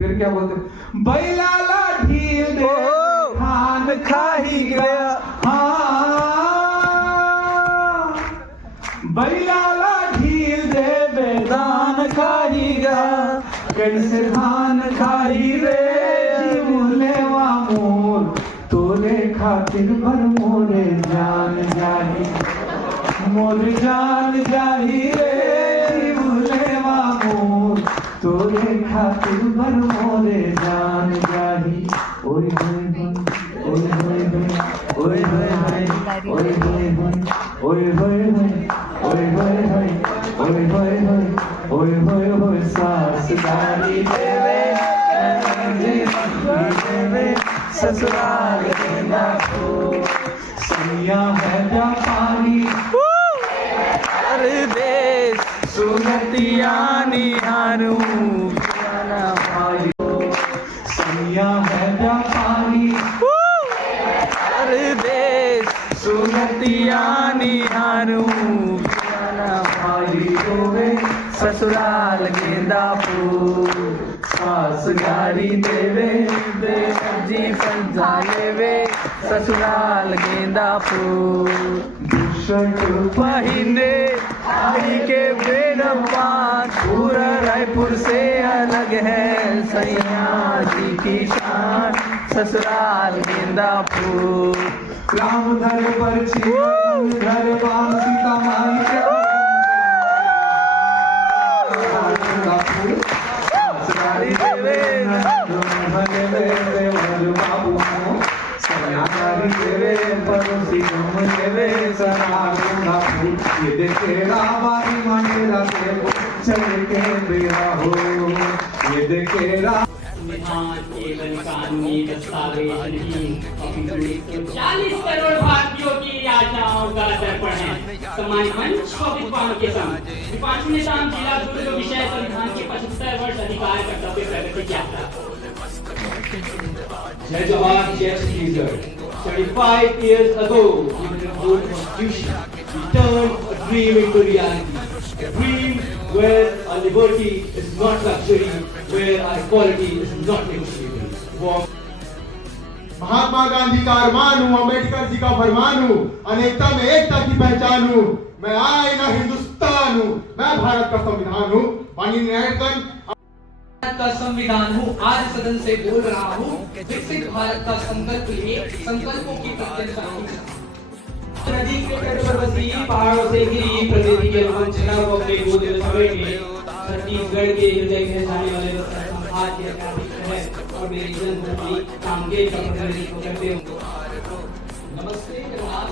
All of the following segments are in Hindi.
फिर क्या बोलते, बैलाला ढील दे धान खाही गया, हाँ बैलाला ढील दे बेदान खाही गया, कैसे धान खाही रे जीवलेवा मोर, तोरे खातिर भर मोरे जान जाही, मोर जान जाही रे जीवलेवा मोर, तोरे खातिर भर मोरे जान जाही। ओए होए होए ओए होए ओए होए ओए होए ओए होए ओए होए ओए होए होए सास गाली देवे देवे ससुराल देना को सैया है जापानी देश सुनतिया निहारू सैया है जापानी देश सुनतिया निहारू ससुराल गेंदा फूल सास गाड़ी देवे दे जी पंजा लेवे ससुराल गेंदा फूल पहिने आई के बेरपान पूरा रायपुर से अलग है सैया जी की शान ससुराल गेंदा फूल राम धर पर घर बाम सीता माई केवल कानूनी दस्तावेज नहीं, 40 करोड़ भारतीयों की आशाओं का दर्पण है। सम्मानित मंच विद्वानों के संग विपक्ष ने शाम जिला दुर्ग विषय संविधान के 75 वर्ष अधिकार कर्तव्य प्रगति यात्रा। जय जवान जय Shriram. 35 years ago, given the old constitution, we turned a dream into reality. A dream where our liberty is not luxury, where our equality is not negotiable. Mahatma Gandhi का अरमान हूँ, अम्बेडकर जी का फरमान हूँ, अनेकता में एकता की पहचान हूँ, मैं आईना हिंदुस्तान हूँ, मैं भारत का संविधान हूँ, पानी नायकन का संविधान हूँ, आज सदन से बोल रहा हूँ, विकसित भारत का संकल्प लिए संकल्पों की प्रत्यक्षता। नदी के तट पर बसी पहाड़ों से घिरी प्रकृति के वंचना को अपने गोद में समेटे छत्तीसगढ़ के हृदय में जाने वाले आज के है और मेरी जन्मभूमि कामगे का प्रतिनिधित्व करते हो। नमस्ते जनाब,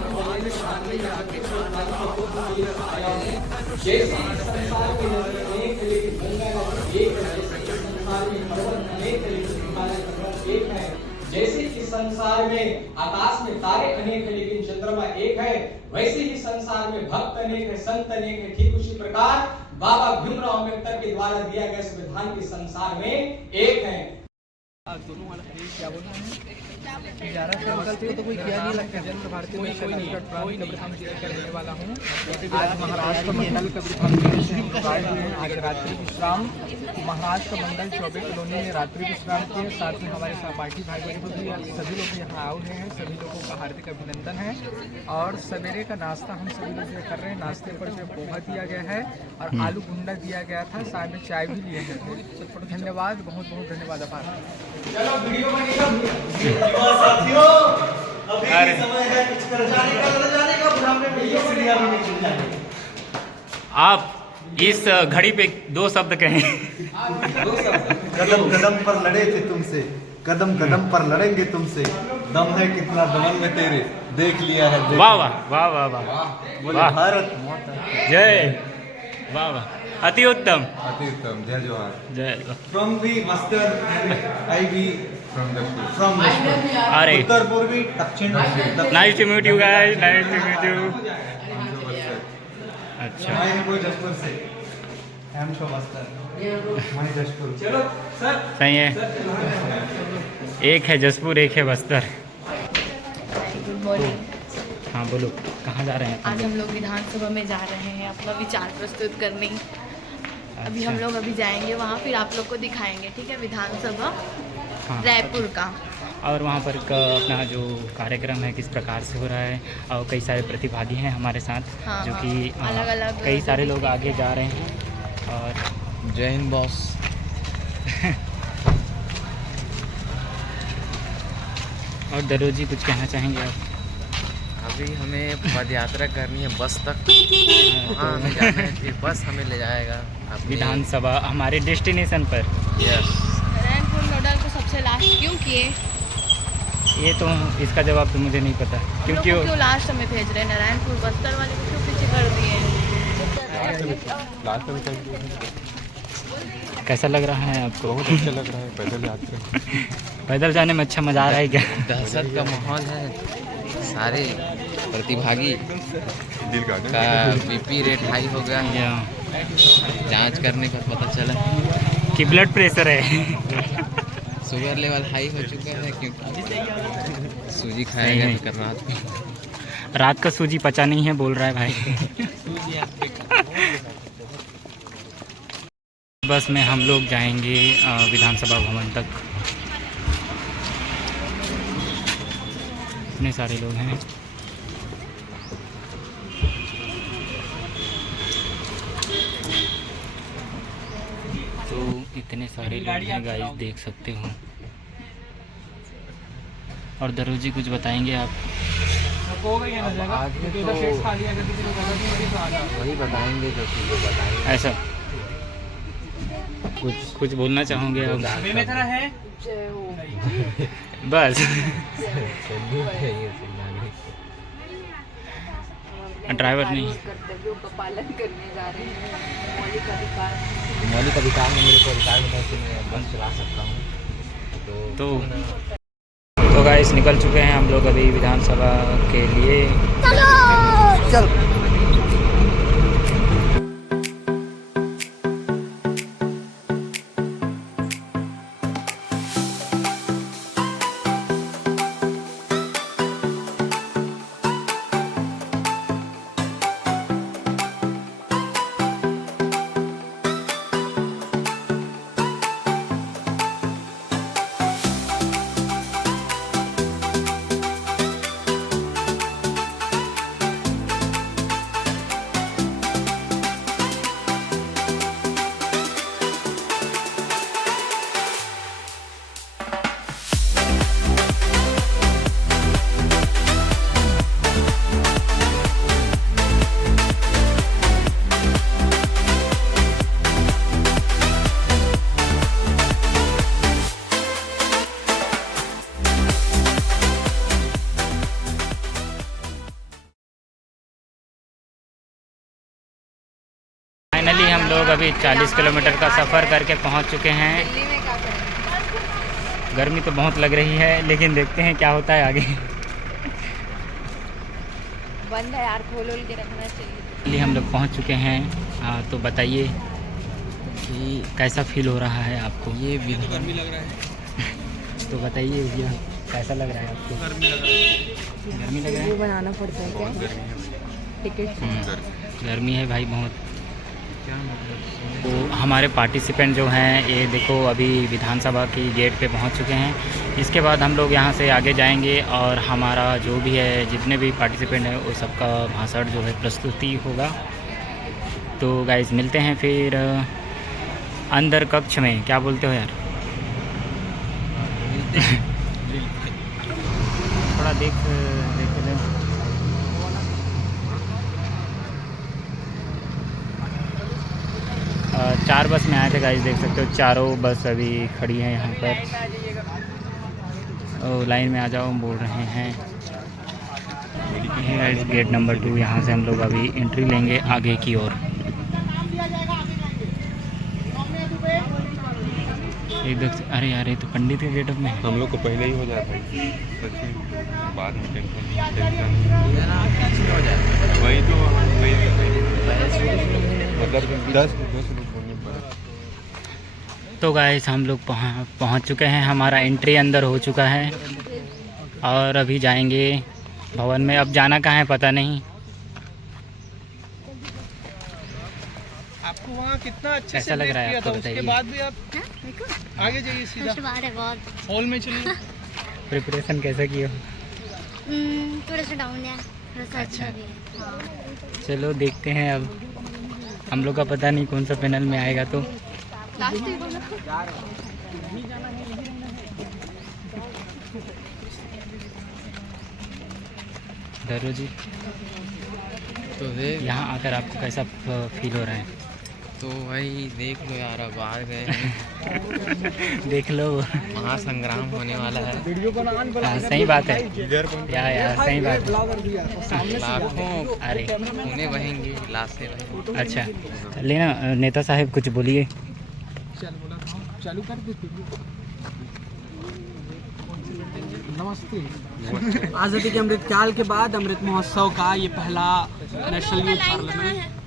जैसे संसार के अनेक लेकिन गंगा नदी एक है, संसार में पर्वत अनेक लेकिन हिमालय पर्वत एक है, जैसे इस संसार में आकाश में तारे अनेक है लेकिन चंद्रमा एक है, वैसे ही संसार में भक्त अनेक है, संत अनेक है। ठीक उसी प्रकार बाबा भीमराव अम्बेडकर के द्वारा दिया गया संविधान के संसार में एक है। दोनों वाला क्या बोलना है? 11 संकल्प तो कोई किया नहीं लगता। जन्म भारतीय में छत्तीसगढ़ प्रांत कब्रिस्तान जिक्र करने वाला हूँ। आज महाराष्ट्र मंडल कब्रिस्तान आए हुए हैं। आज रात्रि विश्राम महाराष्ट्र मंडल 24 कॉलोनी में रात्रि विश्राम के साथ में हमारे सहपाठी भाई बहनों भी सभी लोग यहाँ आए हुए हैं। सभी लोगों का हार्दिक अभिनंदन है। और सवेरे का नाश्ता हम सभी लोग कर रहे हैं। नाश्ते पर जो पोहा दिया गया है और आलू गुंडा दिया गया था, साथ में चाय भी लिए हैं। धन्यवाद, बहुत बहुत धन्यवाद। आभार। चलो वीडियो बनेगा साथियों, अभी समय है कुछ कर जाने का बुढ़ापे में ये सीढ़ियां भी नहीं छूट जाएंगी। आप इस घड़ी पे 2 शब्द कहें। कदम कदम पर लड़े थे तुमसे, कदम कदम पर लड़ेंगे तुमसे, दम है कितना दमन में तेरे, देख लिया है। वाह वाह वाह वाह वाह, बोले भारत माता जय, वाह वाह, अति उत्तम, अति उत्तम। जय जवाहर। जय। फ्रॉम दी मस्टर आई बी फ्रॉम अरे उत्तर पूर्वी दक्षिण nice to meet you guys, nice to meet you. अच्छा, कोई जसपुर से हम शो मस्टर मैं जसपुर। चलो सर सही है। एक है जसपुर, एक है बस्तर। Good morning. हाँ बोलो, कहाँ जा रहे हैं? आज हम लोग विधानसभा में जा रहे हैं अपना विचार प्रस्तुत करने। अभी हम लोग अभी जाएंगे वहाँ, फिर आप लोग को दिखाएंगे, ठीक है, विधानसभा हाँ। रायपुर का। और वहाँ पर अपना जो कार्यक्रम है किस प्रकार से हो रहा है, और कई सारे प्रतिभागी हैं हमारे साथ, हाँ, जो हाँ। कि अलग-अलग कई सारे लोग आगे जा रहे हैं। और जय हिंद बॉस। और दरोज जी कुछ कहना चाहेंगे आप? अभी हमें पद यात्रा करनी है बस तक, वहाँ हमें जाना है, फिर बस हमें ले जाएगा अपने विधानसभा हमारे डेस्टिनेशन पर। यस। नारायणपुर नोडल को सबसे लास्ट क्यों किए? ये तो इसका जवाब तो मुझे नहीं पता, क्योंकि लोगों को क्यों लास्ट में भेज रहे हैं? नारायणपुर बस्तर वाले को क्यों पीछे कर दिए? कैसा लग रहा है आपको? बहुत अच्छा लग रहा है पैदल यात्रा। पैदल जाने में अच्छा मज़ा आ रहा है क्या? दहशत का माहौल है, सारे प्रतिभागी का बीपी रेट हाई हो गया है, या जांच करने पर पता चला कि ब्लड प्रेशर है। शुगर लेवल हाई हो चुका है, क्योंकि सूजी खाएगा है। तो कर रात में। रात का सूजी पचा नहीं है बोल रहा है भाई। बस में हम लोग जाएंगे विधानसभा भवन तक। इतने सारे लोग हैं। तो इतने सारे लोग हैं गाइस, देख सकते हो। और दरोज जी कुछ बताएंगे आप? आगे तो वही बताएंगे जो चीज़ें बताएंगे। ऐसा कुछ बोलना चाहोगे आप? बस ड्राइवर नहीं, कर्तव्यों का पालन करने जा रहे हैं। मौलिक अधिकार में मेरे को अधिकार मिला है कि मैं बस चला सकता हूँ। तो गाइस निकल चुके हैं हम लोग अभी विधानसभा के लिए। चल फाइनली हम लोग अभी 40 किलोमीटर का सफ़र करके पहुंच चुके हैं। दिल्ली में क्या करें? गर्मी तो बहुत लग रही है, लेकिन देखते हैं क्या होता है आगे। बंद है यार, खोल के रखना चाहिए। फाइनली हम लोग पहुंच चुके हैं। तो बताइए कि कैसा फील हो रहा है आपको? ये विधान तो बताइए भैया, कैसा लग रहा है आपको? गर्मी लग रहा है। बनाना पड़ता है क्या? टिकट गर्मी है भाई बहुत। तो हमारे पार्टिसिपेंट जो हैं ये देखो अभी विधानसभा की गेट पे पहुंच चुके हैं। इसके बाद हम लोग यहां से आगे जाएंगे और हमारा जो भी है, जितने भी पार्टिसिपेंट हैं वो सबका भाषण जो है प्रस्तुति होगा। तो गाइस मिलते हैं फिर अंदर कक्ष में। क्या बोलते हो यार? थोड़ा देख ले। 4 बस में आए थे गाइस, देख सकते हो चारों बस अभी खड़ी हैं यहाँ पर। लाइन में आ जाओ बोल रहे हैं। ये गाइस गेट नंबर 2, यहाँ से हम लोग अभी एंट्री लेंगे आगे की ओर। अरे यार ये तो पंडित के गेटअप में हम लोग को पहले ही हो जाता है, सच में बाद में टेंशन हो जाए। वही तो मतलब 10 लोग होने पर। तो गाइस हम लोग पहुँच चुके हैं। हमारा एंट्री अंदर हो चुका है और अभी जाएंगे भवन में। अब जाना कहाँ है पता नहीं। आपको वहाँ हाँ कितना अच्छे कैसा से लग रहा है किया आपको, था, उसके बताइए। बाद भी आप आगे जाइए सीधा बहुत हॉल में चलिए। प्रिपरेशन कैसा किया? थोड़ा सा डाउन है, थोड़ा सा अच्छा भी है। हाँ। चलो देखते हैं अब, हम लोग का पता नहीं कौन सा पैनल में आएगा तो। धरो जी, तो देख यहाँ आकर आपको कैसा फील हो रहा है? तो भाई देख लो यार, अब आ गए हैं। देख लो, महासंग्राम होने वाला है। हाँ सही बात है यार सही बात है। लाखों अरे खूने बहेंगे, लाशें बहेंगी। अच्छा लेना नेता साहब कुछ बोलिए। चालू कर दे। नमस्ते। आज़ादी के अमृतकाल के बाद अमृत महोत्सव का ये पहला नेशनल यूथ पार्लियामेंट।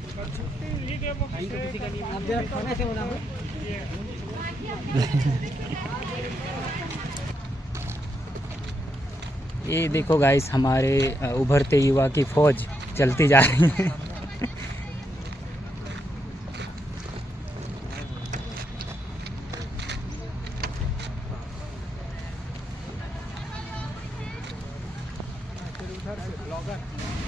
ये देखो गाइस, हमारे उभरते युवा की फौज चलती जा रही है।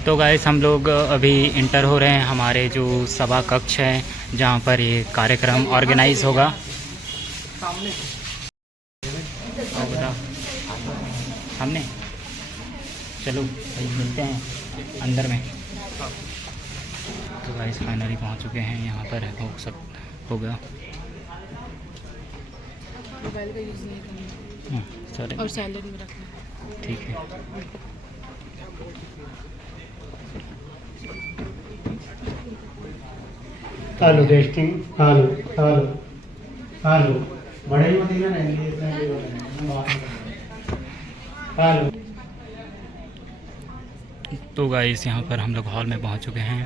तो गाइस हम लोग अभी इंटर हो रहे हैं हमारे जो सभा कक्ष है जहाँ पर ये कार्यक्रम ऑर्गेनाइज होगा। और बताओ हमने, चलो भाई मिलते हैं अंदर में। तो गाइस फाइनली पहुँच चुके हैं यहाँ पर, हो सब हो गया। सॉरी और सैलरी में रखना। ठीक है। Hello testing, hello hello hello, बड़े ही मत हेलो। तो गाइस यहाँ पर हम लोग हॉल में पहुँच चुके हैं।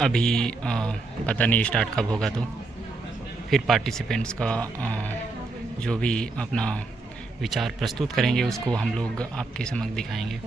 अभी पता नहीं स्टार्ट कब होगा, तो फिर पार्टिसिपेंट्स का जो भी अपना विचार प्रस्तुत करेंगे उसको हम लोग आपके समक्ष दिखाएंगे।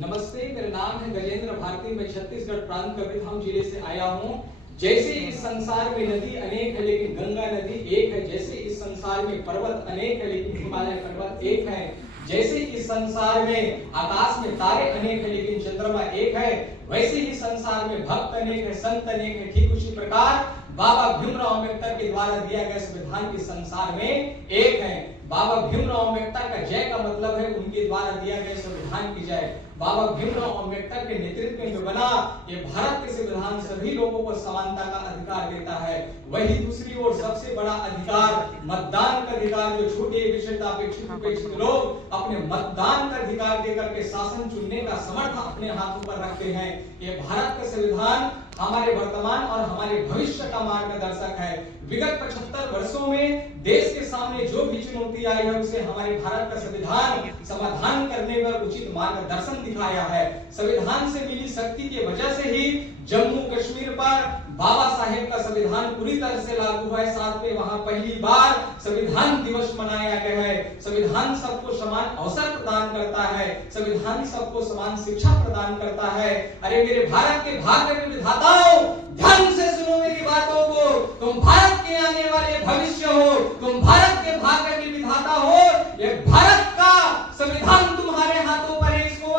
नमस्ते, मेरा नाम है गजेंद्र भारती। मैं छत्तीसगढ़ प्रांत कबीरधाम जिले से आया हूँ। जैसे इस संसार में नदी अनेक है लेकिन गंगा नदी एक है, जैसे इस संसार में पर्वत अनेक है लेकिन हिमालय पर्वत एक है, जैसे इस संसार में आकाश में तारे अनेक है लेकिन चंद्रमा एक है, वैसे ही संसार में भक्त अनेक है, संत अनेक है। ठीक उसी प्रकार बाबा भीमराव अम्बेडकर के द्वारा दिया गया संविधान के संसार में एक है। बाबा भीमराव अम्बेडकर का जय का मतलब है उनके द्वारा दिया गया संविधान की जय। बाबा भीमराव अम्बेडकर के नेतृत्व में जो बना ये भारत के संविधान सभी लोगों को समानता का अधिकार देता है। वही दूसरी ओर सबसे बड़ा अधिकार मतदान का अधिकार, जो छोटे विषमता अपेक्षित लोग अपने मतदान का अधिकार देकर के शासन चुनने का समर्थ अपने हाथों पर रखते हैं। ये भारत का संविधान हमारे वर्तमान और हमारे भविष्य का मार्गदर्शक है। विगत 75 वर्षों में देश के सामने जो भी चुनौती आई है उसे हमारे भारत का संविधान समाधान करने पर उचित मार्गदर्शन दिखाया है। संविधान से मिली शक्ति की वजह से ही जम्मू कश्मीर पर बाबा साहेब का संविधान पूरी तरह से लागू है। साथ में वहां पहली बार संविधान दिवस मनाया गया है। संविधान सबको समान अवसर प्रदान करता है, संविधान सबको समान शिक्षा प्रदान करता है। अरे मेरे भारत के भाग्य के विधाताओं, ध्यान से सुनो मेरी बातों को। तुम भारत के आने वाले भविष्य हो, तुम भारत के भाग्य के विधाता हो। ये भारत का संविधान तुम्हारे हाथों पर है। इसको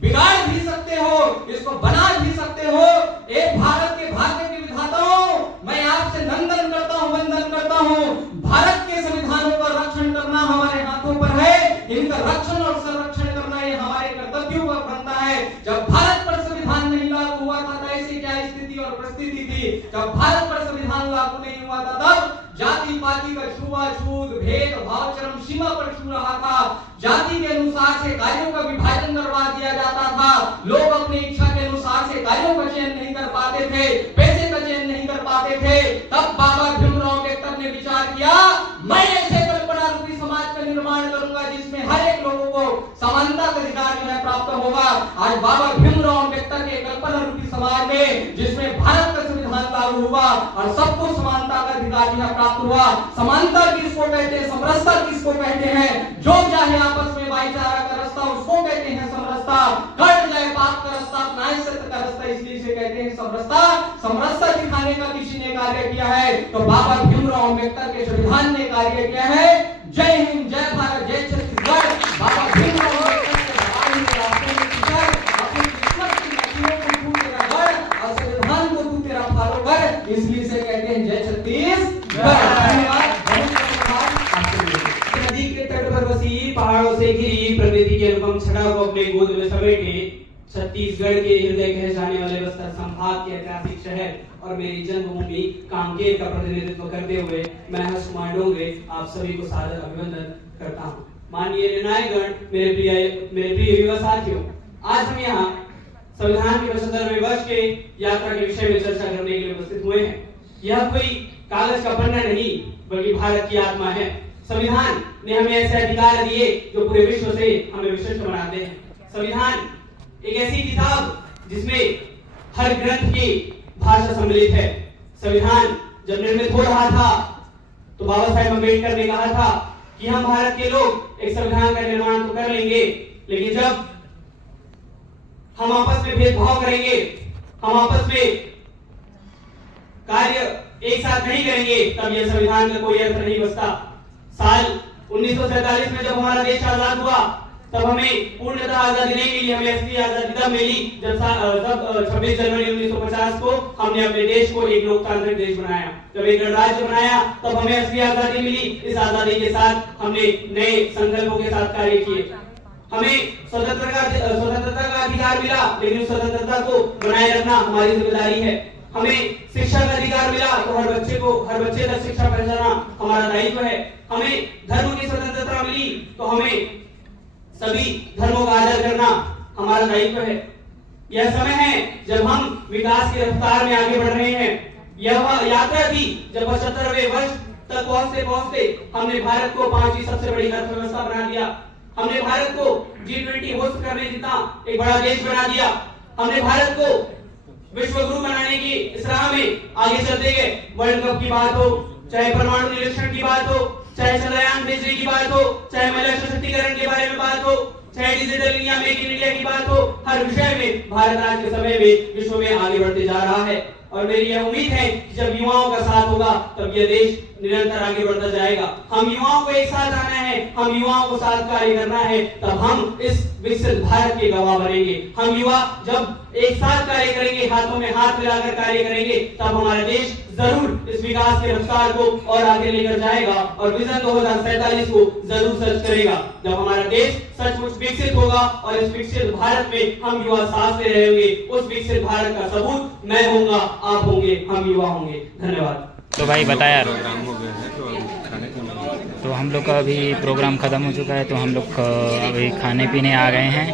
बिगाड़ भी सकते हो, इसको बना भी सकते हो। एक भारत के भाग्य के विधाताओं, मैं आपसे नंदन करता हूं, वंदन करता हूं। भारत के संविधानों का रक्षण करना हमारे हाथों पर है। इनका रक्षण और संरक्षण करना ये हमारे कर्तव्यों का बनता है। जब भारत पर संविधान नहीं लागू हुआ था तो ऐसी क्या स्थिति और परिस्थिति थी? जब भारत पर संविधान लागू नहीं हुआ था तब जाति पाति का छुआछूत, भेदभाव चरम सीमा पर छू रहा था। जाति के अनुसार से कार्यों का विभाजन करवा दिया जाता था। लोग अपनी इच्छा के अनुसार से कार्यों का चयन नहीं कर पाते थे, पैसे का चयन नहीं कर पाते थे। तब बाबा भीमराव अम्बेडकर ने विचार किया, मैं ऐसे कल्पना रूपी समाज का निर्माण करूंगा जिसमें हर एक लोगों को समानता का अधिकार जो है प्राप्त होगा। आज बाबा भीमराव अम्बेडकर के कल्पना रूपी समाज में, जिसमें भारत का संविधान लागू हुआ और सबको समानता का अधिकार जो है प्राप्त हुआ। समानता किसको कहते हैं? समरसता किसको कहते हैं? जो चाहे आपस में भाईचारा का रास्ता उसको कहते हैं समरसता। कर लय पाप का रास्ता अपनाए सत्य का रास्ता, इसलिए इसे कहते हैं समरसता। समरसता दिखाने का किसी ने कार्य किया है तो बाबा भीमराव अम्बेडकर के संविधान ने कार्य किया है। जय हिंद, जय भारत, जय छत्तीसगढ़। बाबा भीमराव अम्बेडकर ने भगवान के रास्ते में चलकर अपनी किस्मत की लकीरों को तू तेरा गढ़ और संविधान को तू तेरा फॉलो कर, इसलिए इसे कहते हैं जय छत्तीसगढ़। धन्यवाद। नदी के तट पर बसी, पहाड़ों से घिरी, प्रकृति के अनुपम छटा को अपने गोद में समेटे, छत्तीसगढ़ के हृदय कहे जाने वाले बस्तर संभाग के ऐतिहासिक शहर और मेरी जन्मभूमि कामकेर का प्रतिनिधित्व करते हुए मैं हर्ष कुमार डोंगरे आप सभी को सादर अभिवादन करता हूँ। माननीय निर्णायकगण, मेरे प्रिय युवा साथियों, आज हम यहाँ संविधान के 75वें वर्ष के यात्रा के विषय में चर्चा करने के लिए उपस्थित हुए हैं। यह कोई कागज का पन्ना नहीं बल्कि भारत की आत्मा है। संविधान ने हमें ऐसे अधिकार दिए जो पूरे विश्व से हमें विशिष्ट बनाते हैं। संविधान एक ऐसी किताब जिसमें हर ग्रंथ की भाषा सम्मिलित है। संविधान जब निर्मित हो रहा था तो बाबा साहेब अम्बेडकर ने कहा था कि हम भारत के लोग एक संविधान का निर्माण तो कर लेंगे, लेकिन जब हम आपस में भेदभाव करेंगे, हम आपस में कार्य एक साथ नहीं करेंगे, तब यह संविधान का कोई अर्थ नहीं बचता। साल 1947 में जब हमारा देश आजाद हुआ तब हमें पूर्णतः आजादी नहीं मिली, हमें असली आजादी तब मिली जब 26 जनवरी 1950 को हमने अपने देश को एक लोकतांत्रिक देश बनाया, जब एक गणराज्य बनाया तब हमें असली आजादी मिली। इस आजादी के साथ हमने नए संकल्पों के साथ कार्य किए, हमें स्वतंत्रता का अधिकार मिला, लेकिन उस स्वतंत्रता को बनाए रखना हमारी जिम्मेदारी है। हमें शिक्षा का अधिकार मिला तो हर बच्चे तक शिक्षा पहुंचाना हमारा दायित्व है। हमें धर्म की स्वतंत्रता मिली तो हमें सभी धर्मों का आदर करना हमारा दायित्व है। यह समय है जब हम विकास की रफ्तार में आगे बढ़ रहे हैं। यह यात्रा थी जब 75वें वर्ष तक पहुंचते हमने भारत को 5वीं सबसे बड़ी अर्थव्यवस्था बना दिया। हमने भारत को G20 होस्ट करने जितना एक बड़ा देश बना दिया। हमने भारत को विश्व गुरु बनाने की इस राह में आगे चलते गए। वर्ल्ड कप की बात हो, चाहे परमाणु निरीक्षण की बात हो, चाहे चंद्रयान भेजने की बात हो, चाहे महिला सशक्तिकरण के बारे में बात हो, चाहे digital India, make in India की बात हो, हर विषय में भारत आज के समय में विश्व में आगे बढ़ते जा रहा है। और मेरी यह उम्मीद है कि जब युवाओं का साथ होगा तब यह देश निरंतर आगे बढ़ता जाएगा। हम युवाओं को एक साथ आना है, हम युवाओं को साथ कार्य करना है, तब हम इस विकसित भारत के गवाह बनेंगे। हम युवा जब एक साथ कार्य करेंगे, हाथों में हाथ मिलाकर कार्य करेंगे, तब हमारा देश जरूर इस विकास की रफ्तार को और आगे लेकर जाएगा और विजन 2047 को जरूर सच करेगा। जब हमारा देश सचमुच विकसित होगा और इस विकसित भारत में हम युवा साथ दे रहेंगे, उस विकसित भारत का सबूत मैं होऊंगा, आप होंगे, हम युवा होंगे। धन्यवाद। तो भाई बताया तो हम लोग का अभी प्रोग्राम ख़त्म हो चुका है, तो हम लोग अभी खाने पीने आ गए हैं।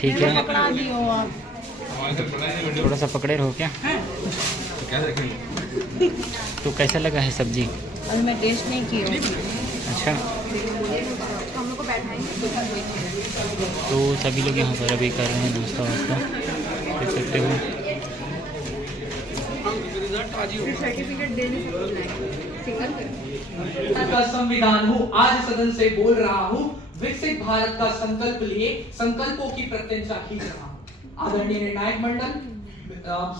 ठीक है, थोड़ा सा पकड़े रहो क्या? तो कैसा लगा है सब्जी? अभी मैं टेस्ट नहीं की हूँ। अच्छा, हम लोग को बैठाएंगे तो सभी लोग यहाँ पर अभी कर रहे हैं नाश्ता वास्ता, देख सकते हो। सर्टिफिकेट देने का संविधान हूँ, आज सदन से बोल रहा हूँ, विकसित भारत का संकल्प लिए संकल्पों की प्रत्यंचा खींच रहा हूँ। आदरणीय निर्णायक मंडल,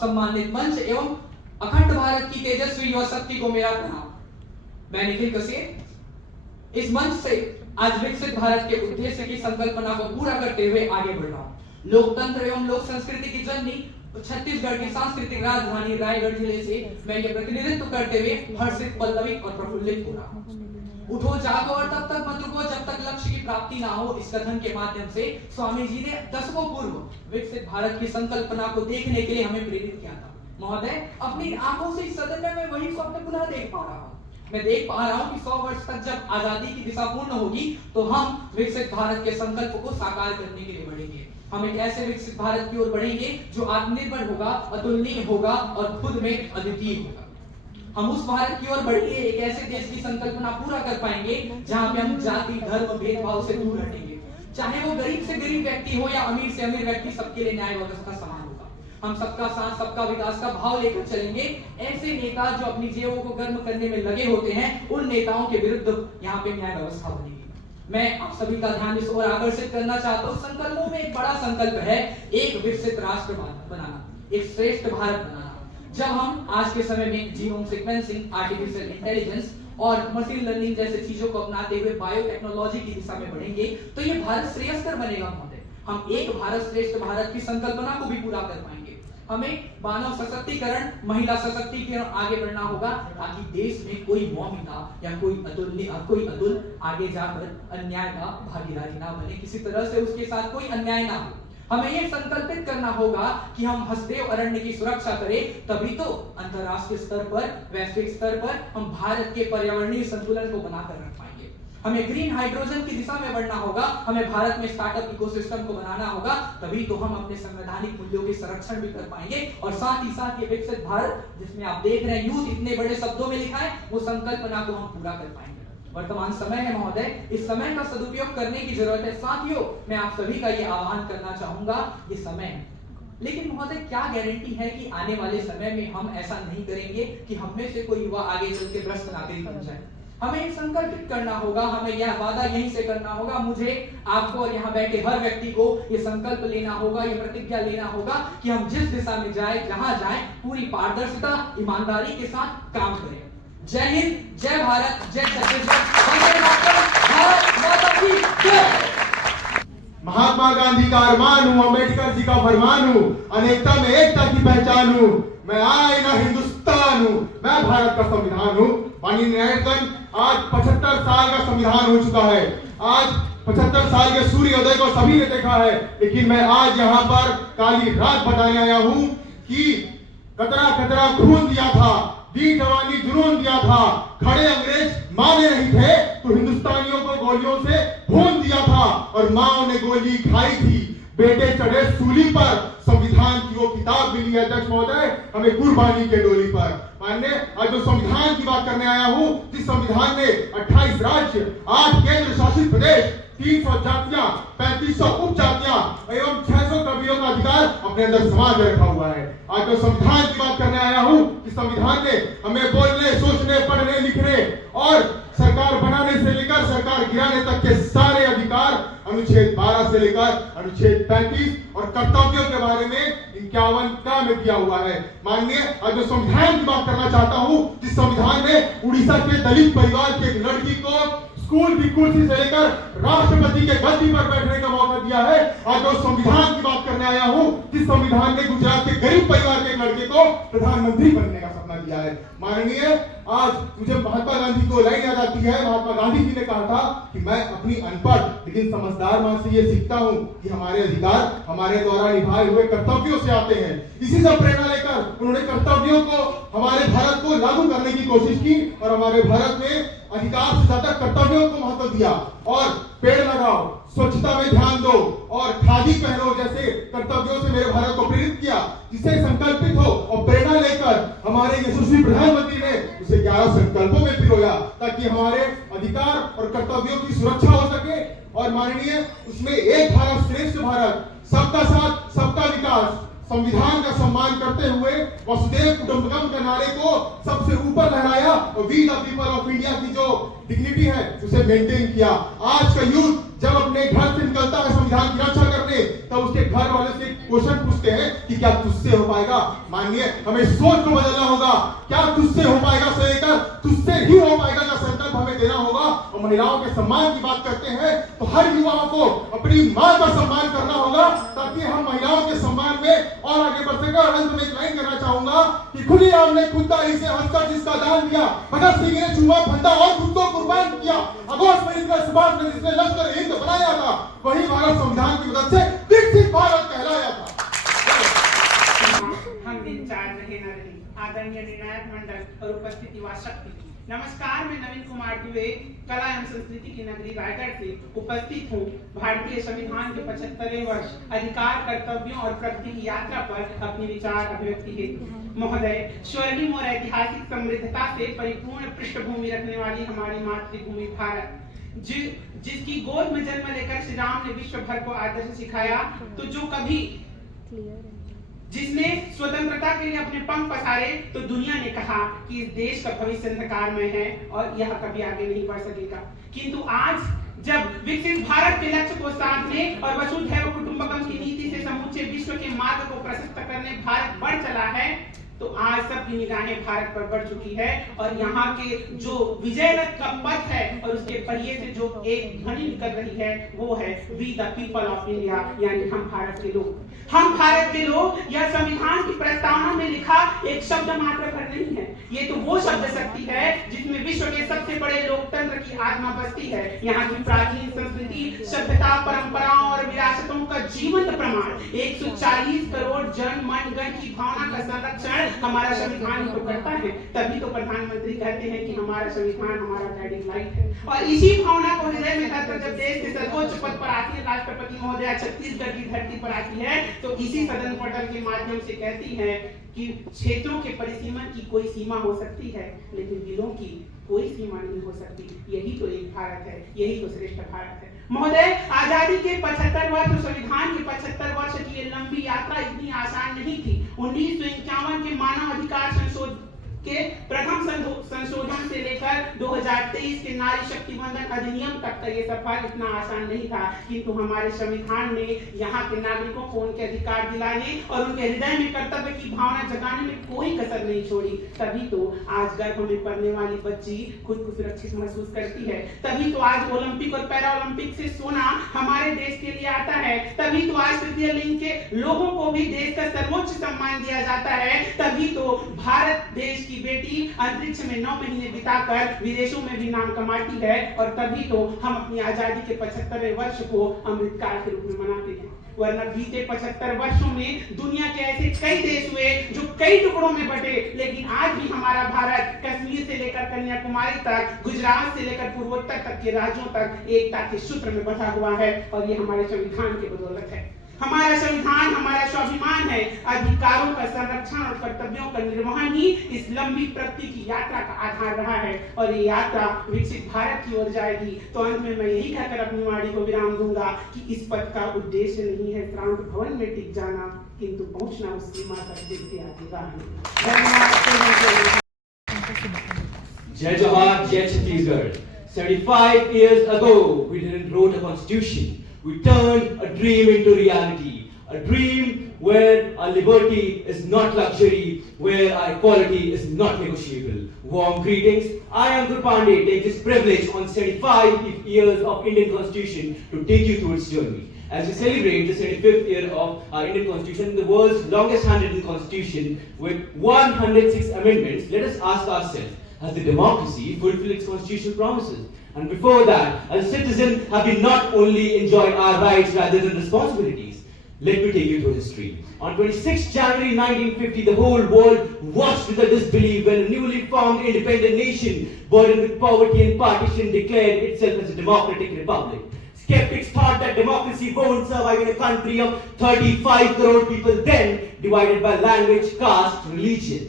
सम्मानित मंच एवं अखंड भारत की तेजस्वी युवा शक्ति को मेरा प्रणाम। मैं निखिल कसेर इस मंच से आज विकसित भारत के उद्देश्य की संकल्पना को पूरा करते हुए आगे बढ़ रहा हूँ। लोकतंत्र एवं लोक संस्कृति की जननी छत्तीसगढ़ की सांस्कृतिक राजधानी रायगढ़ जिले से मैं ये प्रतिनिधित्व करते हुए हर्षित, पल्लवित और प्रफुल्लित हो रहा हूँ। उठो जागो और तब तक मत रुको जब तक लक्ष्य की प्राप्ति ना हो, इस कथन के माध्यम से स्वामी जी ने दशकों पूर्व विकसित भारत की संकल्पना को देखने के लिए हमें प्रेरित किया था। महोदय, अपनी आंखों से इस सदन में मैं वही स्वप्न पुनः देख पा रहा हूँ। मैं देख पा रहा हूँ कि 100 वर्ष तक जब आजादी की दिशा पूर्ण होगी तो हम विकसित भारत के संकल्प को साकार करने के लिए बढ़ेंगे। हम एक ऐसे विकसित भारत की ओर बढ़ेंगे जो आत्मनिर्भर होगा, अतुलनीय होगा और खुद में अद्वितीय होगा। हम उस भारत की ओर बढ़ेंगे, एक ऐसे देश की संकल्पना पूरा कर पाएंगे जहां पे हम जाति, धर्म, भेदभाव से दूर हटेंगे। चाहे वो गरीब से गरीब व्यक्ति हो या अमीर से अमीर व्यक्ति, सबके लिए न्याय व्यवस्था समान होगा। हम सबका साथ, सबका विकास का भाव लेकर चलेंगे। ऐसे नेता जो अपनी जेबों को गर्म करने में लगे होते हैं, उन नेताओं के विरुद्ध यहाँ पे न्याय व्यवस्था बनेगी। मैं आप सभी का ध्यान इस ओर आकर्षित करना चाहता हूँ। संकल्पों में एक बड़ा संकल्प है, एक विकसित राष्ट्र बनाना, एक श्रेष्ठ भारत बनाना। जब हम आज के समय में जीनोम सीक्वेंसिंग, आर्टिफिशियल इंटेलिजेंस और मशीन लर्निंग जैसे चीजों को अपनाते हुए बायोटेक्नोलॉजी की दिशा में बढ़ेंगे तो ये भारत श्रेयस्कर बनेगा महोदय। हम एक भारत श्रेष्ठ भारत की संकल्पना को भी पूरा कर पाएंगे। हमें मानव सशक्तिकरण, महिला सशक्तिकरण आगे बढ़ना होगा ताकि देश में कोई मौमिता या कोई अतुल आगे जाकर अन्याय का भागीदारी ना बने, किसी तरह से उसके साथ कोई अन्याय ना हो। हमें यह संकल्पित करना होगा कि हम हसदेव अरण्य की सुरक्षा करें, तभी तो अंतरराष्ट्रीय स्तर पर, वैश्विक स्तर पर हम भारत के पर्यावरणीय संतुलन को बनाकर रख पाएंगे। हमें ग्रीन हाइड्रोजन की दिशा में बढ़ना होगा, हमें भारत में स्टार्टअप इकोसिस्टम को बनाना होगा, तभी तो हम अपने संवैधानिक मूल्यों के संरक्षण भी कर पाएंगे। और साथ ही साथ ये विकसित भारत जिसमें आप देख रहे हैं यूथ इतने बड़े शब्दों में लिखा है, वो संकल्पना को हम पूरा कर पाएंगे। वर्तमान समय है महोदय, इस समय का सदुपयोग करने की जरूरत है। साथियों, मैं आप सभी का ये आह्वान करना चाहूंगा, ये समय है, लेकिन महोदय क्या गारंटी है कि आने वाले समय में हम ऐसा नहीं करेंगे कि हम में से कोई युवा आगे चल के भ्रष्ट नागरिक बन जाए। हमें संकल्पित करना होगा, हमें यह वादा यहीं से करना होगा, मुझे, आपको और यहाँ बैठे हर व्यक्ति को ये संकल्प लेना होगा, ये प्रतिज्ञा लेना होगा कि हम जिस दिशा में जाए, जहां जाए, पूरी पारदर्शिता, ईमानदारी के साथ काम करें। जय हिंद, जय भारत, जय छत्तीसगढ़, वंदे मातरम, भारत माता की जय। महात्मा गांधी का अरमान हूँ, अम्बेडकर जी का फरमान हूँ, अनेकता में एकता की पहचान हूँ, मैं आईना हिंदुस्तान हूँ, मैं भारत का संविधान हूँ। माननीय न्यायाधीश, आज 75 साल का संविधान हो चुका है। आज 75 साल के सूर्योदय को सभी ने देखा है, लेकिन मैं आज यहाँ पर काली रात बताने आया हूँ कि कतरा कतरा खून दिया था, दी जवानी जुनून दिया था, खड़े अंग्रेज माने नहीं थे तो हिंदुस्तानियों को गोलियों से भून दिया था और माओ ने गोली खाई थी, बेटे चढ़े सूली पर, संविधान की वो किताब मिली है अध्यक्ष महोदय हमें कुर्बानी के डोली पर। माननीय, आज जो संविधान की बात करने आया हूँ, जिस संविधान ने 28 राज्य, 8 केंद्र शासित प्रदेश, 300 जातियां, 3500 उप जातियां एवं 600 कवियों का अधिकार अपने अंदर समा के रखा हुआ है। आज जो संविधान की बात करने आया हूँ, इस संविधान ने हमें बोलने, सोचने, पढ़ने, लिखने और सरकार बनाने से लेकर सरकार गिराने तक के सारे अधिकार अनुच्छेद 12 से लेकर अनुच्छेद 35 और कर्तव्यों के बारे में 51 का में दिया हुआ है। माननीय, आज जो संविधान की बात करना चाहता हूँ, जिस संविधान ने उड़ीसा के दलित परिवार की एक लड़की को स्कूल की कुर्सी से लेकर राष्ट्रपति के गद्दी पर बैठने का मौका दिया है। आज जो संविधान की बात करने आया हूँ, जिस संविधान ने गुजरात के गरीब परिवार के एक लड़के को प्रधानमंत्री बनने का सपना दिया है। माननीय, आज मुझे महात्मा गांधी को लाइन याद आती है। महात्मा गांधी जी ने कहा था कि मैं अपनी अनपढ़ लेकिन समझदार मां से ये सीखता हूँ कि हमारे अधिकार हमारे द्वारा निभाए हुए कर्तव्यों से आते हैं। इसी से प्रेरणा लेकर उन्होंने कर्तव्यों को हमारे भारत को लागू करने की कोशिश की और हमारे भारत में अधिकार से ज्यादा कर्तव्यों को महत्व दिया और पेड़ लगाओ, स्वच्छता में ध्यान दो और खादी पहनो जैसे कर्तव्यों से मेरे भारत को प्रेरित किया, जिसे संकल्पित हो और प्रेरणा लेकर हमारे यशस्वी प्रधानमंत्री ने उसे 11 संकल्पों में पिरोया ताकि हमारे अधिकार और कर्तव्यों की सुरक्षा हो सके। और माननीय, उसमें एक भारत श्रेष्ठ भारत, सबका साथ सबका विकास, संविधान का सम्मान करते हुए वसुधैव कुटुंबकम के नारे को सबसे ऊपर लहराया और we the people of India की जो डिग्निटी है उसे मेंटेन किया। आज का यूथ जब अपने घर से निकलता है संविधान की रक्षा करने, तब उसके घर वाले से क्वेश्चन पूछते हैं कि क्या तुझसे हो पाएगा। माननीय, हमें सोच को बदलना होगा, क्या तुझसे हो पाएगा से लेकर तुझसे ही हो पाएगा का संकल्प हमें देना होगा। और महिलाओं के सम्मान की बात करते हैं तो हर युवाओं को अपनी मां का सम्मान करना होगा ताकि हम महिलाओं के सम्मान में और आगे बढ़ सके। और अंत में एक लाइन कहना चाहूंगा कि खुली आम ने खुददारी से हंसकर जिसका दान दिया, भगत सिंह ने चूमा फंदा और खुद को कुर्बान किया, अगस्त में निकला सुभाष ने जिसने लश्कर हिंद बनाया था, वही भारत संविधान की मदद से विकसित भारत कहलाया था। हम दिन चार रहे न रहे, आदरणीय निर्णायक मंडल और उपस्थित युवा शक्ति, नमस्कार। मैं नवीन कुमार दुबे कला एवं संस्कृति की नगरी रायगढ़ से उपस्थित हूँ। भारतीय संविधान के 75वें वर्ष अधिकार, कर्तव्यों और प्रगति की यात्रा पर अपने विचार अभिव्यक्ति हेतु महोदय, स्वर्णिम और ऐतिहासिक समृद्धता से परिपूर्ण पृष्ठभूमि रखने वाली हमारी मातृभूमि भारत, जिसकी गोद में जन्म लेकर श्री राम ने विश्व भर को आदर्श सिखाया, तो जो कभी जिसने स्वतंत्रता के लिए अपने पंख पसारे, तो दुनिया ने कहा कि इस देश का भविष्य अंधकारमय है और यह कभी आगे नहीं बढ़ सकेगा। किंतु आज जब विकसित भारत के लक्ष्य को साधने और वसुधैव कुटुंबकम की नीति से समूचे विश्व के मार्ग को प्रशस्त करने भारत बढ़ चला है, तो आज सबकी निगाहें भारत पर बढ़ चुकी है और यहाँ के जो विजय रथ का पथ है और उसके पहिए से जो एक ध्वनि निकल रही है वो है we the people of India, यानी हम भारत के लोग। हम भारत के लोग यह संविधान की प्रस्तावना में लिखा एक शब्द मात्र भर नहीं है, ये तो वो शब्द शक्ति है जिसमें विश्व के सबसे बड़े लोकतंत्र की आत्मा बसती है। यहाँ की प्राचीन संस्कृति, सभ्यता, परंपराओं और विरासतों का जीवंत प्रमाण 140 करोड़ जन मन गण की भावना का संरक्षण हमारा संविधान तो करता है। तभी तो प्रधानमंत्री कहते हैं कि हमारा संविधान हमारा गाइडिंग लाइट है। और इसी भावना को हृदय में रखकर जब देश के सर्वोच्च पद पर आती है राष्ट्रपति महोदया छत्तीसगढ़ की धरती पर आती है, तो इसी सदन पटल के माध्यम से कहती है कि क्षेत्रों के परिसीमन की कोई सीमा हो सकती है, लेकिन दिलों की कोई सीमा नहीं हो सकती। यही तो एक भारत है, यही तो श्रेष्ठ भारत है। महोदय, आजादी के 75 वर्ष, संविधान के 75 वर्ष की ये लंबी यात्रा इतनी आसान नहीं थी। 1951 के मानव अधिकार संशोधन के प्रथम संशोधन से लेकर 2023 के नारी शक्ति वंदन अधिनियम तक का ये सफर इतना आसान नहीं था, किंतु हमारे संविधान ने यहाँ के नागरिकों को उनके अधिकार दिलाने और उनके हृदय में कर्तव्य की भावना जगाने में कोई कसर नहीं छोड़ी। तभी तो आज गर्भ में पढ़ने वाली बच्ची खुद को सुरक्षित महसूस करती है। तभी तो आज ओलंपिक और पैरा ओलंपिक से सोना हमारे देश के लिए आता है। तभी तो आज तृतीय लिंग के लोगों को भी देश का सर्वोच्च सम्मान दिया जाता है। तभी तो भारत देश की बेटी अंतरिक्ष में 9 महीने बिताकर विदेशों में भी नाम कमाती है। और तभी तो हम अपनी आजादी के 75वें वर्ष को अमृतकाल के रूप में मनाते हैं। वरना बीते 75 वर्षों में दुनिया के ऐसे कई देश हुए जो कई टुकड़ों में बटे, लेकिन आज भी हमारा भारत कश्मीर से लेकर कन्याकुमारी तक, गुजरात से लेकर पूर्वोत्तर तक के राज्यों तक एकता के सूत्र में बंधा हुआ है। और ये हमारे संविधान की बदौलत है। हमारा संविधान हमारा स्वाभिमान है। अधिकारों का संरक्षण और कर्तव्यों का निर्वहन ही इस लंबी प्रगति की यात्रा का आधार रहा है और ये यात्रा विकसित भारत की ओर जाएगी। तो अंत में मैं यही कहकर अपनी वाणी को विराम दूंगा कि इस पथ का उद्देश्य नहीं है क्रांत भवन में टिक जाना, किंतु पहुंचना उस सीमा तक जिसकी जय जवाहर, जय Chhattisgarh. 75 years ago, we didn't wrote a constitution. We turned a dream into reality. A dream where our liberty is not luxury, where our equality is not negotiable. Warm greetings. I am Guru Pandey. Take this privilege on 75 years of Indian Constitution to take you through its journey. As we celebrate the 75th year of our Indian Constitution, the world's longest handwritten constitution with 106 amendments, let us ask ourselves, has the democracy fulfilled its constitutional promises? And before that, as a citizen, have we not only enjoyed our rights rather than responsibilities? Let me take you through history. On 26 January 1950, the whole world watched with a disbelief when a newly formed independent nation, burdened with poverty and partition, declared itself as a democratic republic. Skeptics thought that democracy won't survive in a country of 35 crore people, then divided by language, caste, religion.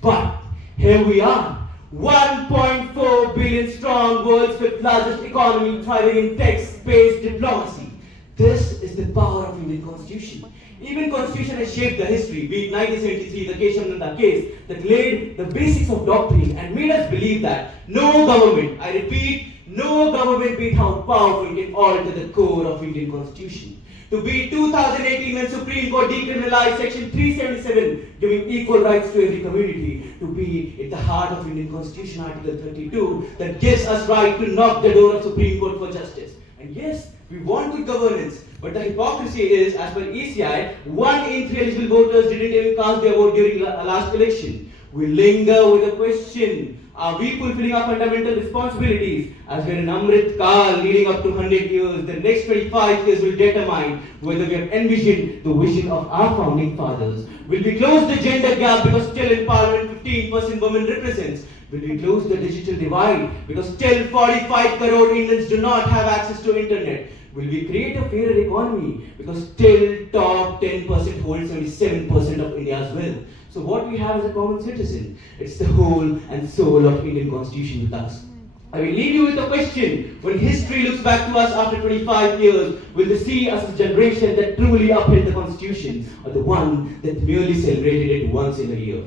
But here we are. 1.4 billion strong, world's 5th largest economy, thriving in tech, space, diplomacy. This is the power of Indian Constitution. Even Constitution has shaped the history, be it 1973, the Keshav Nanda case, that laid the basics of doctrine and made us believe that no government, I repeat, no government, be it how powerful, can alter the core of Indian Constitution. To be 2018 when Supreme Court decriminalized Section 377, giving equal rights to every community, to be at the heart of Indian Constitution, Article 32, that gives us right to knock the door of Supreme Court for justice. And yes, we want good governance, but the hypocrisy is, as per ECI, 1 in 3 eligible voters didn't even cast their vote during last election. We linger with the question, are we fulfilling our fundamental responsibilities? As we're in Amrit Kal leading up to 100 years, the next 25 years will determine whether we have envisioned the vision of our founding fathers. Will we close the gender gap because still in parliament 15% women represents? Will we close the digital divide because still 45 crore Indians do not have access to internet? Will we create a fairer economy because still top 10% hold 77% of India's wealth? So what we have as a common citizen, it's the whole and soul of Indian Constitution with us. I will leave you with a question. When history looks back to us after 25 years, will they see us as a generation that truly upheld the Constitution or the one that merely celebrated it once in a year?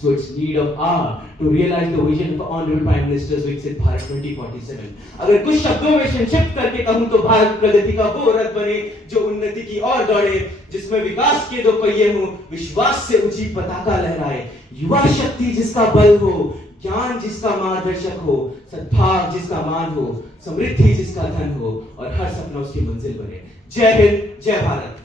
So it's need of hour to realize the vision of Honorable Prime Minister's Viksit Bharat 2047. अगर कुछ शब्दों में संक्षिप्त करके कहूं तो भारत प्रगति का वो रथ बने जो उन्नति की ओर दौड़े, जिसमें विकास के दो पहिए हों, विश्वास से ऊंची पताका लहराए, युवा शक्ति जिसका बल हो, ज्ञान जिसका मार्गदर्शक हो, सद्भाव जिसका मान हो, समृद्धि जिसका धन हो और हर सपना उसकी मंजिल बने। जय हिंद, जय भारत।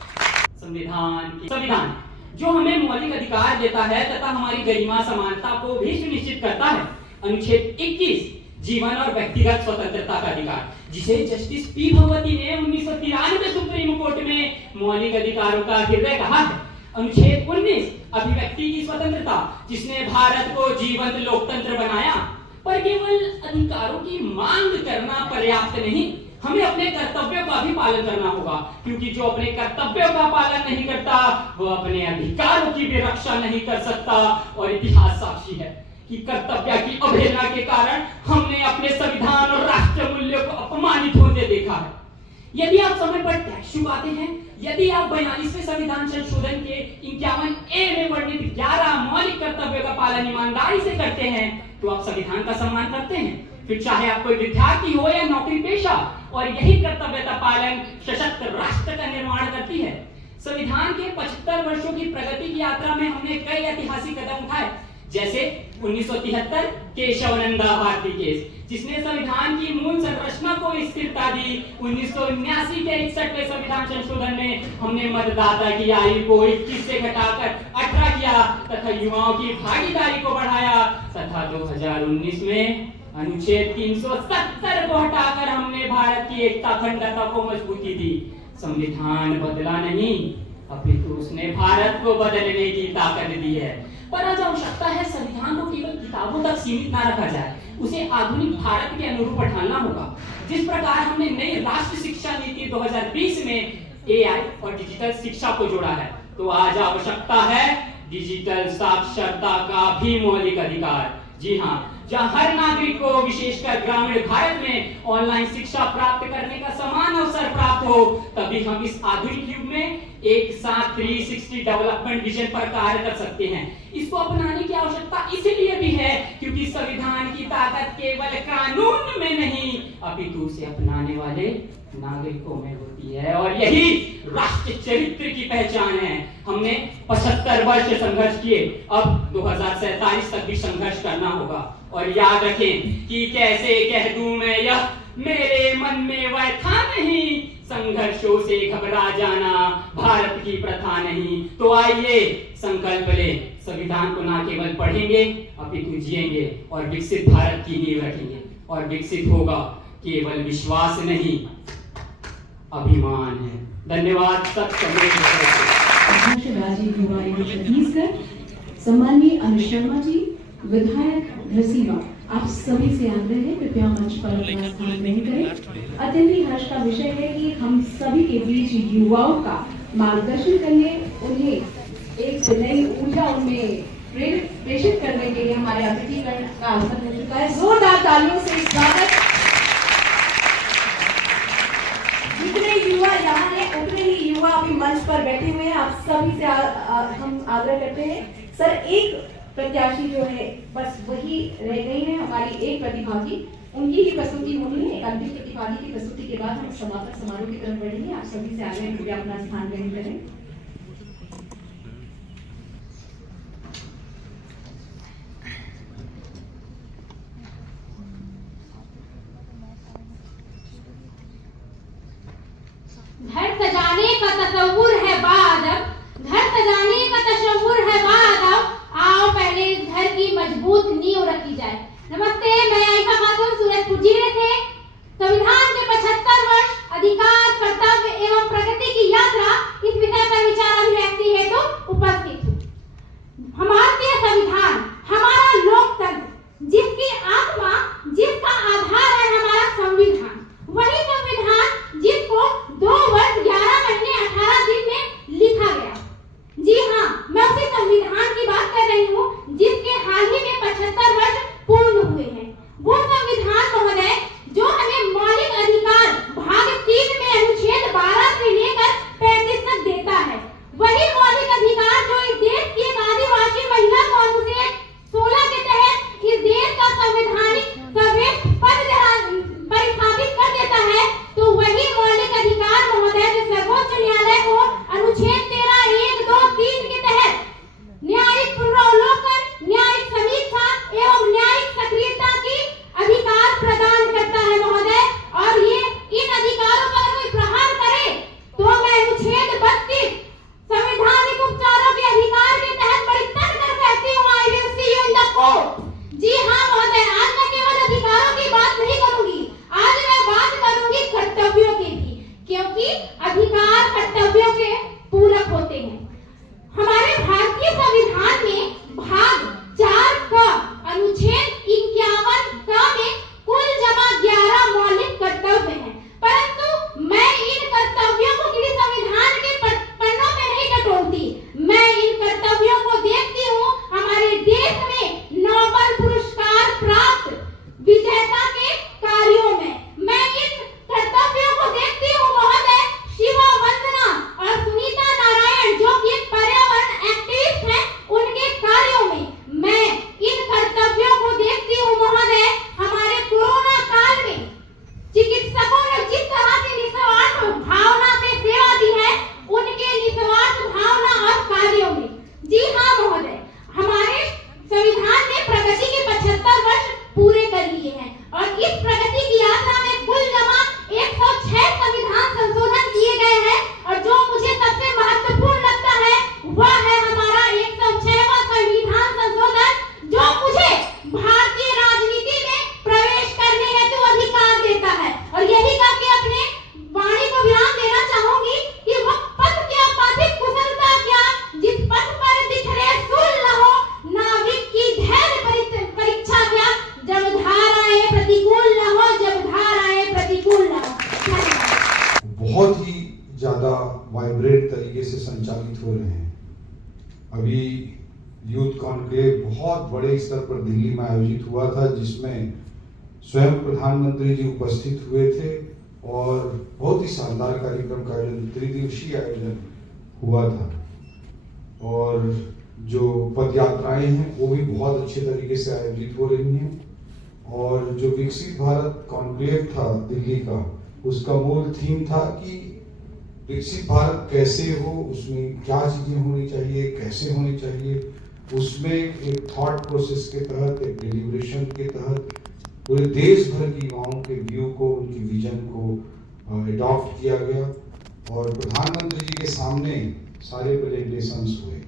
संविधान जो हमें मौलिक अधिकार देता है तथा हमारी गरिमा समानता को भी सुनिश्चित करता है। अनुच्छेद 21 जीवन और व्यक्तिगत स्वतंत्रता का अधिकार, जिसे जस्टिस पी भगवती ने 1993 सुप्रीम कोर्ट में मौलिक अधिकारों का हृदय कहा है। अनुच्छेद 19 अभिव्यक्ति की स्वतंत्रता, जिसने भारत को जीवंत लोकतंत्र बनाया। पर केवल अधिकारों की मांग करना पर्याप्त नहीं, हमें अपने कर्तव्यों का भी पालन करना होगा, क्योंकि जो अपने कर्तव्यों का पालन नहीं करता वो अपने अधिकारों की भी रक्षा नहीं कर सकता। और इतिहास साक्षी है कि कर्तव्य की अवहेलना के कारण हमने अपने संविधान और राष्ट्र मूल्यों को अपमानित होते देखा है। यदि आप समय पर टैक्स चुकाते हैं, यदि आप 42वें संविधान संशोधन के 51A में वर्णित 11 मौलिक कर्तव्यों का पालन ईमानदारी से करते हैं, तो आप संविधान का सम्मान करते हैं। फिर चाहे आप कोई विद्यार्थी हो या नौकरी पेशा, और यही कर्तव्यता पालन सशक्त राष्ट्र का निर्माण करती है। संविधान के 75 वर्षों की प्रगति की यात्रा में हमने कई ऐतिहासिक कदम उठाए, जैसे 1973 केशवनंदा भारती केस, जिसने संविधान की मूल संरचना को स्थिरता दी। 1979 के 61वें संविधान संशोधन में हमने मतदाता की आयु को 21 से घटाकर 18 किया तथा युवाओं की भागीदारी को बढ़ाया। तथा 2019 में अनुच्छेद 370 को हटाकर हमने भारत की एकता अखंडता को मजबूती दी। संविधान बदला नहीं, अपितु उसने भारत को बदलने की ताकत दी है। पर आज आवश्यकता है संविधान को केवल किताबों तक सीमित ना रखा जाए, उसे आधुनिक भारत के अनुरूप ढालना होगा। जिस प्रकार हमने नई राष्ट्रीय शिक्षा नीति 2020 में AI और डिजिटल शिक्षा को जोड़ा है, तो आज आवश्यकता है डिजिटल साक्षरता का भी मौलिक अधिकार। जी हाँ, जहां हर नागरिक को विशेषकर ग्रामीण भारत में ऑनलाइन शिक्षा प्राप्त करने का समान अवसर प्राप्त हो, तभी हम इस आधुनिक युग में एक साथ 360 डेवलपमेंट विजन पर कार्य कर सकते हैं। इसको अपनाने की आवश्यकता इसलिए भी है क्योंकि संविधान की ताकत केवल कानून में नहीं, अपितु उसे अपनाने वाले नागरिकों में होती है। और यही राष्ट्र चरित्र की पहचान है। हमने 75 वर्ष संघर्ष किए, अब 2047 तक भी संघर्ष करना होगा। और याद रखें कि कैसे कह दूं मैं यह, मेरे मन में वह था नहीं, संघर्षों से घबरा जाना भारत की प्रथा नहीं। तो आइए संकल्प ले, संविधान को ना केवल पढ़ेंगे अपितु जिएंगे और विकसित भारत की नींव रखेंगे। और विकसित होगा केवल विश्वास नहीं, अभिमान है। धन्यवाद। सब अध्यक्ष राजीव युवा छत्तीसगढ़, सम्माननीय अनुज शर्मा जी, विधायक धरसीवा, आप सभी से आग्रह है कृपया मंच पर अपना स्थान नहीं करें। अत्यंत हर्ष का विषय है कि हम सभी के बीच युवाओं का मार्गदर्शन करने, उन्हें एक नई ऊर्जा उनमें प्रेषित करने के लिए हमारे अतिथिगण का अवसर हो चुका है। जोरदार तालियों से स्वागत। जितने युवा यहाँ हैं उतने ही युवा अभी मंच पर बैठे हुए हैं। आप सभी से हम आग्रह करते हैं। सर, एक प्रत्याशी जो है बस वही रह गई है, हमारी एक प्रतिभागी, उनकी ही प्रस्तुति होनी है। अंतिम प्रतिभागी की प्रस्तुति के बाद हम समापन समारोह की तरफ बढ़ेंगे। आप सभी से आग्रह कृपया अपना स्थान ग्रहण करें। घर सजाने का तस्वुर है बाद, घर सजाने का तस्वुर है बाद, आओ पहले इस घर की मजबूत नींव रखी जाए। नमस्ते, मैं आयशा खातून सूरजपुर जिले से संविधान के 75 वर्ष अधिकार, कर्तव्य एवं प्रगति की यात्रा इस विषय पर विचार अभिव्यक्ति हेतु उपस्थित हूँ। भारतीय संविधान हमारा लोकतंत्र, जिसकी आत्मा, जिसका आधार है हमारा संविधान, वही संविधान जिसको 2 वर्ष 11 महीने 18 दिन में लिखा गया। जी हाँ, मैं उसी संविधान की बात कर रही हूँ जिसके हाल ही में 75 वर्ष पूर्ण हुए। अभी यूथ कॉन्क्लेव बहुत बड़े स्तर पर दिल्ली में आयोजित हुआ था, जिसमें स्वयं प्रधानमंत्री जी उपस्थित हुए थे और बहुत ही शानदार कार्यक्रम का आयोजन, त्रिदिवसीय आयोजन हुआ था। और जो पद यात्राएं हैं वो भी बहुत अच्छे तरीके से आयोजित हो रही हैं। और जो विकसित भारत कॉन्क्लेव था दिल्ली का, उसका मूल थीम था कि विकसित भारत कैसे हो, उसमें क्या चीजें होनी चाहिए, कैसे होनी चाहिए। उसमें एक थॉट प्रोसेस के तहत, एक डिलिब्रेशन के तहत पूरे देश भर की युवाओं के व्यू को, उनकी विजन को एडॉप्ट किया गया। और प्रधानमंत्री जी के सामने सारे प्रेजेंटेशंस हुए।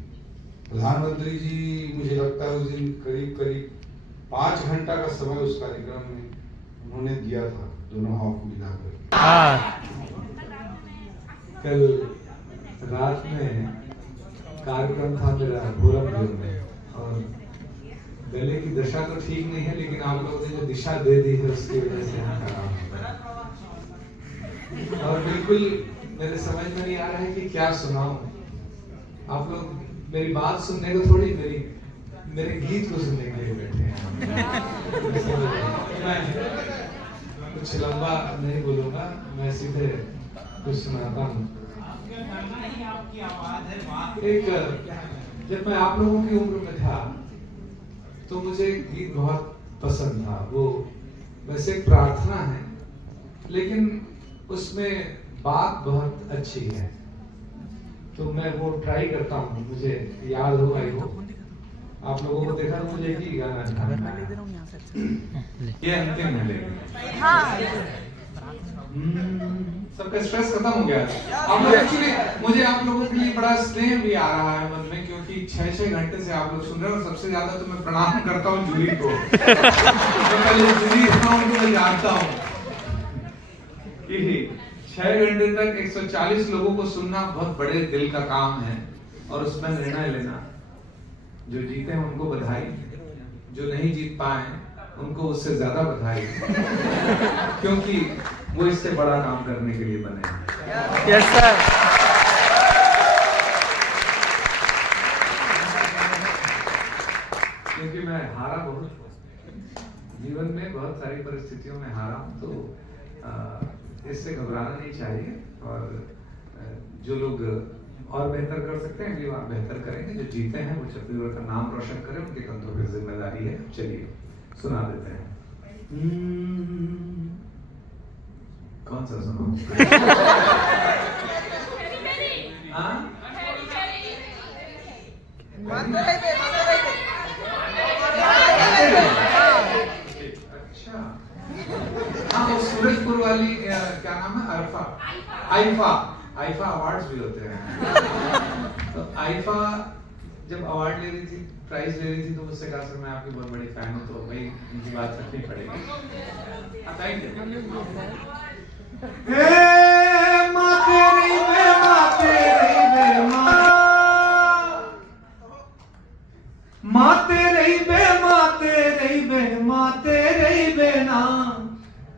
प्रधानमंत्री जी, मुझे लगता है उस दिन करीब 5 घंटा का समय उस कार्यक्रम में उन्होंने दिया था, दोनों हाफ मिलाकर। कल रात में कार्यक्रम था मेरा गोरखपुर में, और गले की दशा तो ठीक नहीं है, लेकिन आप लोगों ने जो दिशा दे दी है उसकी वजह से यहाँ खड़ा हूँ। और बिल्कुल मेरे समझ में नहीं आ रहा है कि क्या सुनाऊं। आप लोग मेरी बात सुनने को थोड़ी, मेरे गीत को सुनने के लिए बैठे हैं। मैं कुछ लंबा नहीं बोलूंगा, मैं सीधे कुछ सुनाता हूँ। एक जब मैं आप लोगों की उम्र में था तो मुझे एक गीत बहुत पसंद था। वो वैसे एक प्रार्थना है, लेकिन उसमें बात बहुत अच्छी है, तो मैं वो ट्राई करता हूँ। मुझे याद होगा ही हो, आप लोगों को देखा तो मुझे एक ही गाना था, ये अंतिम है। लेकिन सबका स्ट्रेस खत्म हो गया। अब एक्चुअली मुझे आप लोगों के लिए बड़ा स्नेह भी आ रहा है मन में, क्योंकि 6-6 घंटे से आप लोग सुन रहे हो। और सबसे ज्यादा तो मैं प्रणाम करता हूँ जूली को। जूली उनको मैं जानता हूँ कि 6 घंटे तक 140 लोगों को सुनना बहुत बड़े दिल का काम है, और उसमें निर्णय लेना। जो जीते हैं उनको बधाई, जो नहीं जीत पाए उनको उससे ज्यादा बधाई, क्योंकि वो इससे बड़ा काम करने के लिए बने हैं। Yes sir. क्योंकि मैं हारा बहुत, जीवन में बहुत सारी परिस्थितियों में हारा हूं, तो इससे घबराना नहीं चाहिए। और जो लोग और बेहतर कर सकते हैं अगली बार बेहतर करेंगे। जो जीते हैं वो छत्तीसगढ़ का नाम रोशन करें, उनके कंधों पर जिम्मेदारी है। चलिए सुना देते हैं। कौन सा सुना? अच्छा, हाँ वो सूरजपुर वाली क्या नाम है? आईफा अवार्ड्स भी होते हैं। तो आईफा जब अवार्ड ले रही थी, प्राइज ले रही थी, तो मुझसे कहा सर मैं आपकी बहुत बड़ी फैन हूँ, तो भाई उनकी बात रखनी पड़ेगी। Thank you.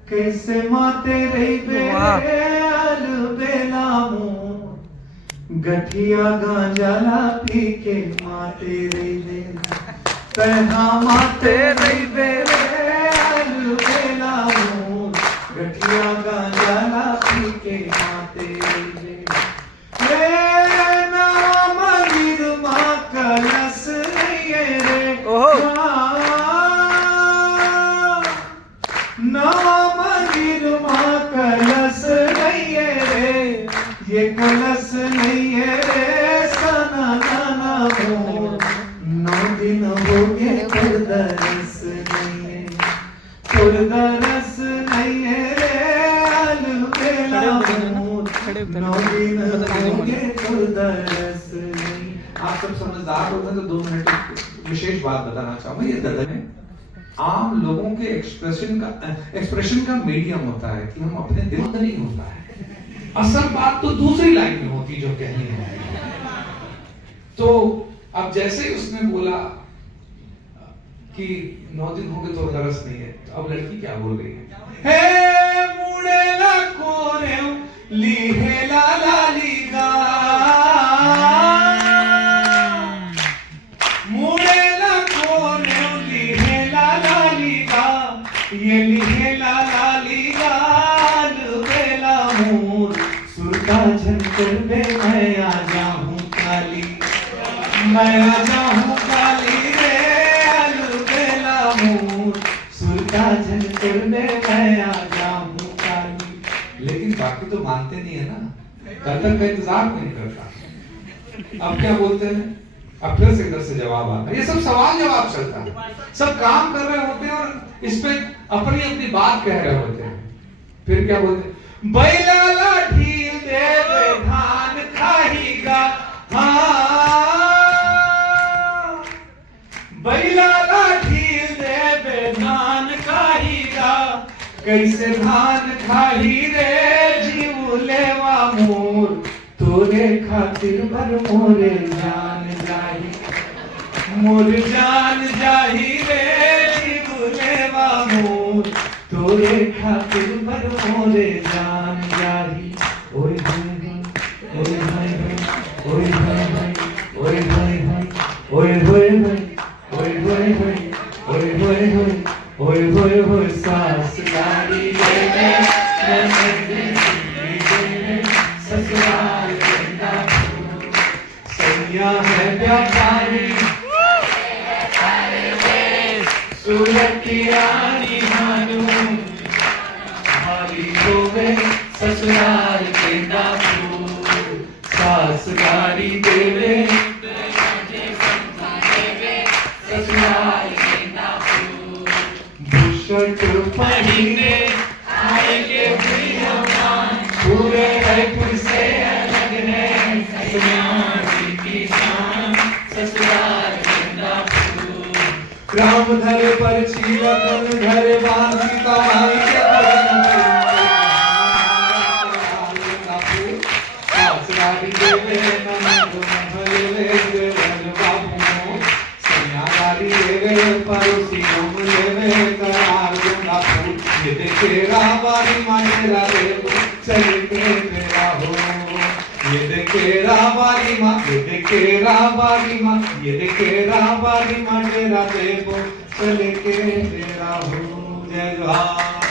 कैसे माते रही बेल बेलामू, गठिया गांजाला पी के माते रही बेला, पहना माते रही बेल बेलामू, गठिया गांजाला पी के माते रही बेला। मंदिर माँ कलश नहीं रे, कलश नहीं है रे, ये कलश नहीं है रे, सना नाना हो 9 दिन हो गए दरस नहीं है, दरस नहीं है रे, अलबेला 9 दिन हो गए दरस नहीं। आप सब समझदार होते हैं तो 2 मिनट विशेष बात बताना चाहूंगा। ये दर्द में आम लोगों के एक्सप्रेशन का मीडियम होता है कि हम अपने दिल में नहीं होता है। असल बात तो दूसरी लाइन में होती जो कहनी है। तो अब जैसे ही उसने बोला कि 9 दिन हो गए तो तरस नहीं है, तो अब लड़की क्या बोल रही है? हे मुड़ेला कोरे लीहे ला ला लीगा, ये लिहे लाला ली लाल बेला मोर सुरता झंकर बे मैं आ जाऊं काली, मैं आ जाऊं काली रे आलू बेला मोर सुरता झंकर बे मैं आ जाऊं काली। लेकिन बाकी तो मानते नहीं है ना, कल तक का इंतजार नहीं करता। अब क्या बोलते हैं, अब फिर से इधर से जवाब आता है। ये सब सवाल जवाब चलता है, सब काम कर रहे होते हैं और इस पे अपनी अपनी बात कह रहे होते हैं। फिर क्या बोलते हैं, बैलाला ढील दे धान खाहीगा, हाँ बैलाला ढील दे धान खाहीगा, कैसे धान खाही रे जीव लेवा मोर तोरे खातिर भर मोरे जान जाही, मोर जान जाही रे जीव लेवा मोर तोरे खातिर भर मोरे जान जाही। ओए होए ओए होए ओए होए ओए होए ओए होए ओए होए ओए होए होए सास गाड़ी दे ससुराल सैया है व्यापारी सूरत की रानी भानु हमारी हो गए ससुराल के डाकू, सास गाड़ी देवे ससुराल के डाकू, बुशर्ट पहने आएंगे प्रियमान पूरे रायपुर से अलग है ससुराल की शान ससुराल के डाकू। राम धरे पर चीलकन धरे बांसी तमाई के सासुरारी देवे ननद महले देवन बाबू, सैयागारी देवे पड़ोसी घूम लेवे करार दूंगा फूल, ये देखे रावारी मानेरा देव चले के मेरा हो, ये देखे रावारी माँ, ये देखे रावारी माँ, ये देखे रावारी मानेरा देव चले के मेरा हो। जय जवाहर।